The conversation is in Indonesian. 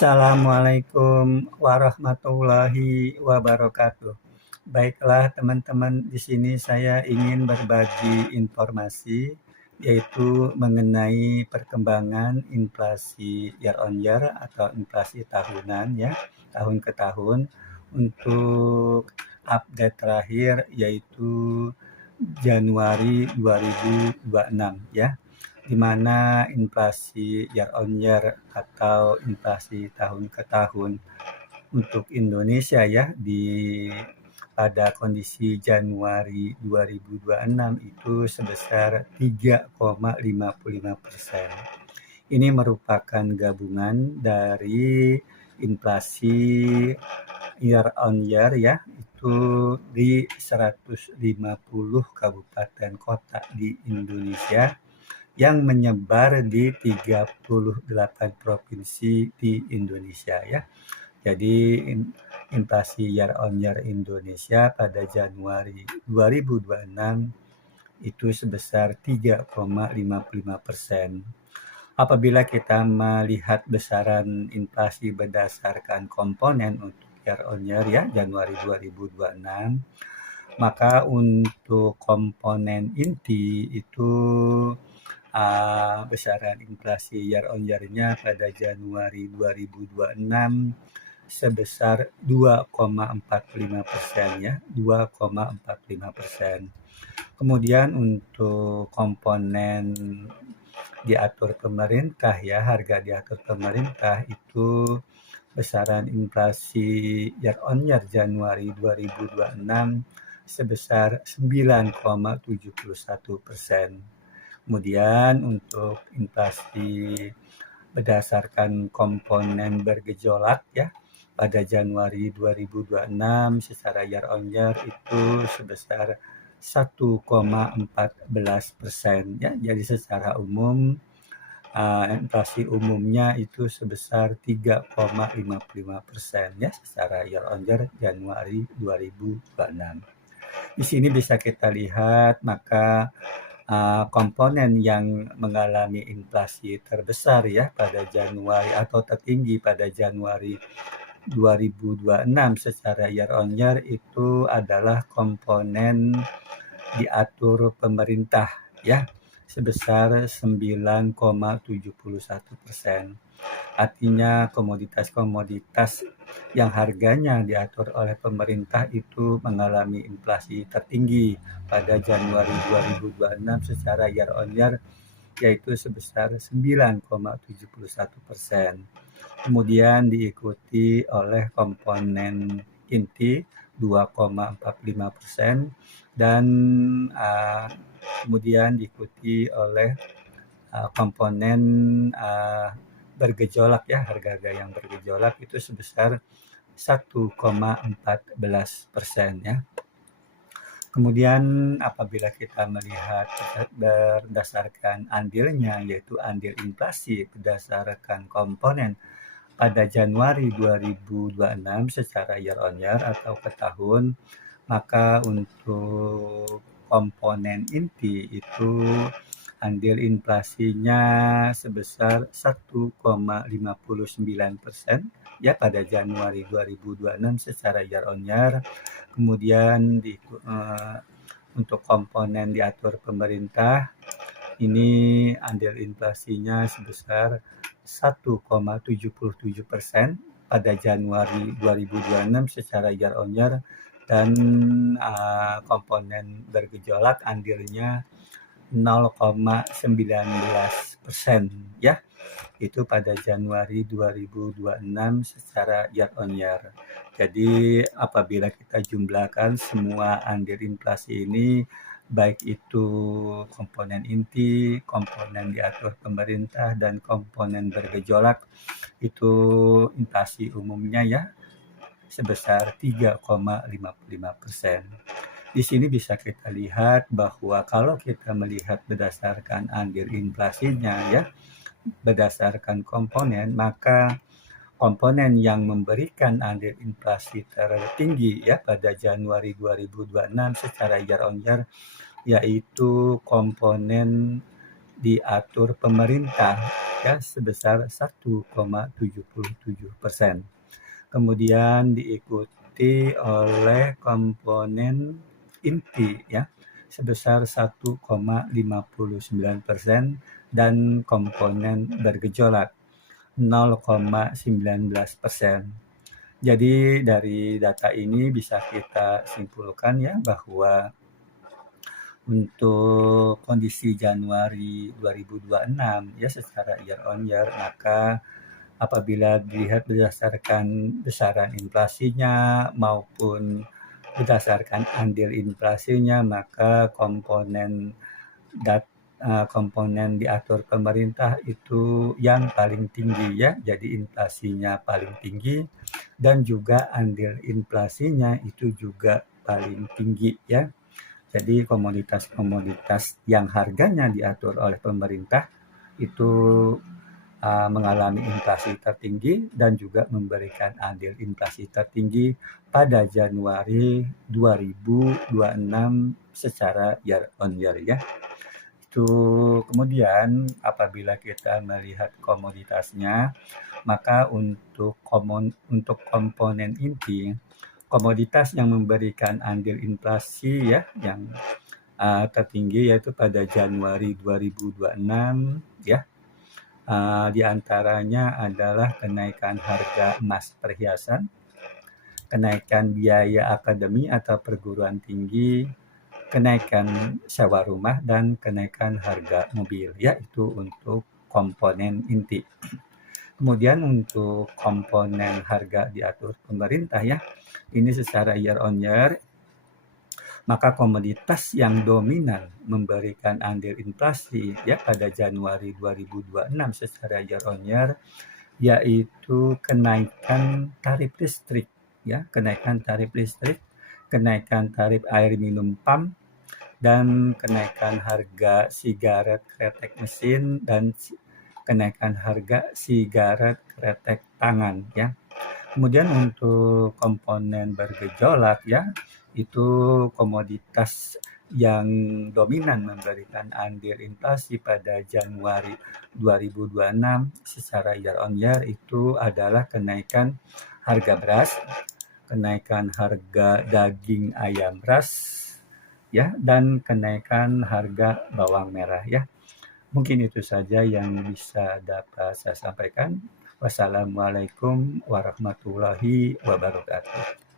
Assalamualaikum warahmatullahi wabarakatuh. Baiklah teman-teman, di sini saya ingin berbagi informasi yaitu mengenai perkembangan inflasi year on year atau inflasi tahunan ya, tahun ke tahun untuk update terakhir yaitu Januari 2026 ya, di mana inflasi year on year atau inflasi tahun ke tahun untuk Indonesia ya pada kondisi Januari 2026 itu sebesar 3,55%. Ini merupakan gabungan dari inflasi year on year ya, itu di 150 kabupaten kota di Indonesia yang menyebar di 38 provinsi di Indonesia ya. Jadi inflasi year on year Indonesia pada Januari 2026 itu sebesar 3,55%. Apabila kita melihat besaran inflasi berdasarkan komponen untuk year on year ya Januari 2026, maka untuk komponen inti itu besaran inflasi year on year-nya pada Januari 2026 sebesar 2,45% ya, 2,45%. Kemudian untuk komponen diatur pemerintah ya, harga diatur pemerintah itu besaran inflasi year on year Januari 2026 sebesar 9,71%. Kemudian untuk inflasi berdasarkan komponen bergejolak ya, pada Januari 2026 secara year on year itu sebesar 1,14% ya. Jadi secara umum inflasi umumnya itu sebesar 3,55% ya secara year on year Januari 2026. Di sini bisa kita lihat maka komponen yang mengalami inflasi terbesar ya pada Januari atau tertinggi pada Januari 2026 secara year on year itu adalah komponen diatur pemerintah ya sebesar 9,71%. Artinya komoditas-komoditas yang harganya diatur oleh pemerintah itu mengalami inflasi tertinggi pada Januari 2026 secara year on year yaitu sebesar 9,71%. Kemudian diikuti oleh komponen inti 2,45% dan kemudian diikuti oleh komponen bergejolak ya, harga-harga yang bergejolak itu sebesar 1,14% ya. Kemudian apabila kita melihat berdasarkan andilnya yaitu andil inflasi berdasarkan komponen pada Januari 2026 secara year on year atau ke tahun, maka untuk komponen inti itu andil inflasinya sebesar 1,59% ya pada Januari 2026 secara year on year. Kemudian untuk komponen diatur pemerintah ini andil inflasinya sebesar 1,77% pada Januari 2026 secara year on year dan komponen bergejolak andilnya 0,19% ya. Itu pada Januari 2026 secara year on year. Jadi apabila kita jumlahkan semua andil inflasi ini baik itu komponen inti, komponen diatur pemerintah dan komponen bergejolak itu inflasi umumnya ya sebesar 3,55%. Di sini bisa kita lihat bahwa kalau kita melihat berdasarkan andil inflasinya ya, berdasarkan komponen, maka komponen yang memberikan andil inflasi tertinggi ya pada Januari 2026 secara year on year yaitu komponen diatur pemerintah ya sebesar 1,77%. Kemudian diikuti oleh komponen inti ya sebesar 1,59% dan komponen bergejolak 0,19%. Jadi dari data ini bisa kita simpulkan ya bahwa untuk kondisi Januari 2026 ya secara year on year, maka apabila dilihat berdasarkan besaran inflasinya maupun berdasarkan andil inflasinya, maka komponen diatur pemerintah itu yang paling tinggi ya. Jadi inflasinya paling tinggi dan juga andil inflasinya itu juga paling tinggi ya. Jadi komoditas-komoditas yang harganya diatur oleh pemerintah itu mengalami inflasi tertinggi dan juga memberikan andil inflasi tertinggi pada Januari 2026 secara year on year ya. Itu kemudian apabila kita melihat komoditasnya, maka untuk komponen inti, komoditas yang memberikan andil inflasi ya yang tertinggi yaitu pada Januari 2026 ya. Di antaranya adalah kenaikan harga emas perhiasan, kenaikan biaya akademi atau perguruan tinggi, kenaikan sewa rumah, dan kenaikan harga mobil. Ya, itu untuk komponen inti. Kemudian untuk komponen harga diatur pemerintah ya, ini secara year on year, maka komoditas yang dominan memberikan andil inflasi ya pada Januari 2026 secara year on year yaitu kenaikan tarif listrik ya, kenaikan tarif listrik, kenaikan tarif air minum PAM, dan kenaikan harga sigaret kretek mesin dan kenaikan harga sigaret kretek tangan ya. Kemudian untuk komponen bergejolak ya, itu komoditas yang dominan memberikan andil inflasi pada Januari 2026 secara year on year itu adalah kenaikan harga beras, kenaikan harga daging ayam ras ya, dan kenaikan harga bawang merah ya. Mungkin itu saja yang bisa dapat saya sampaikan. Wassalamualaikum warahmatullahi wabarakatuh.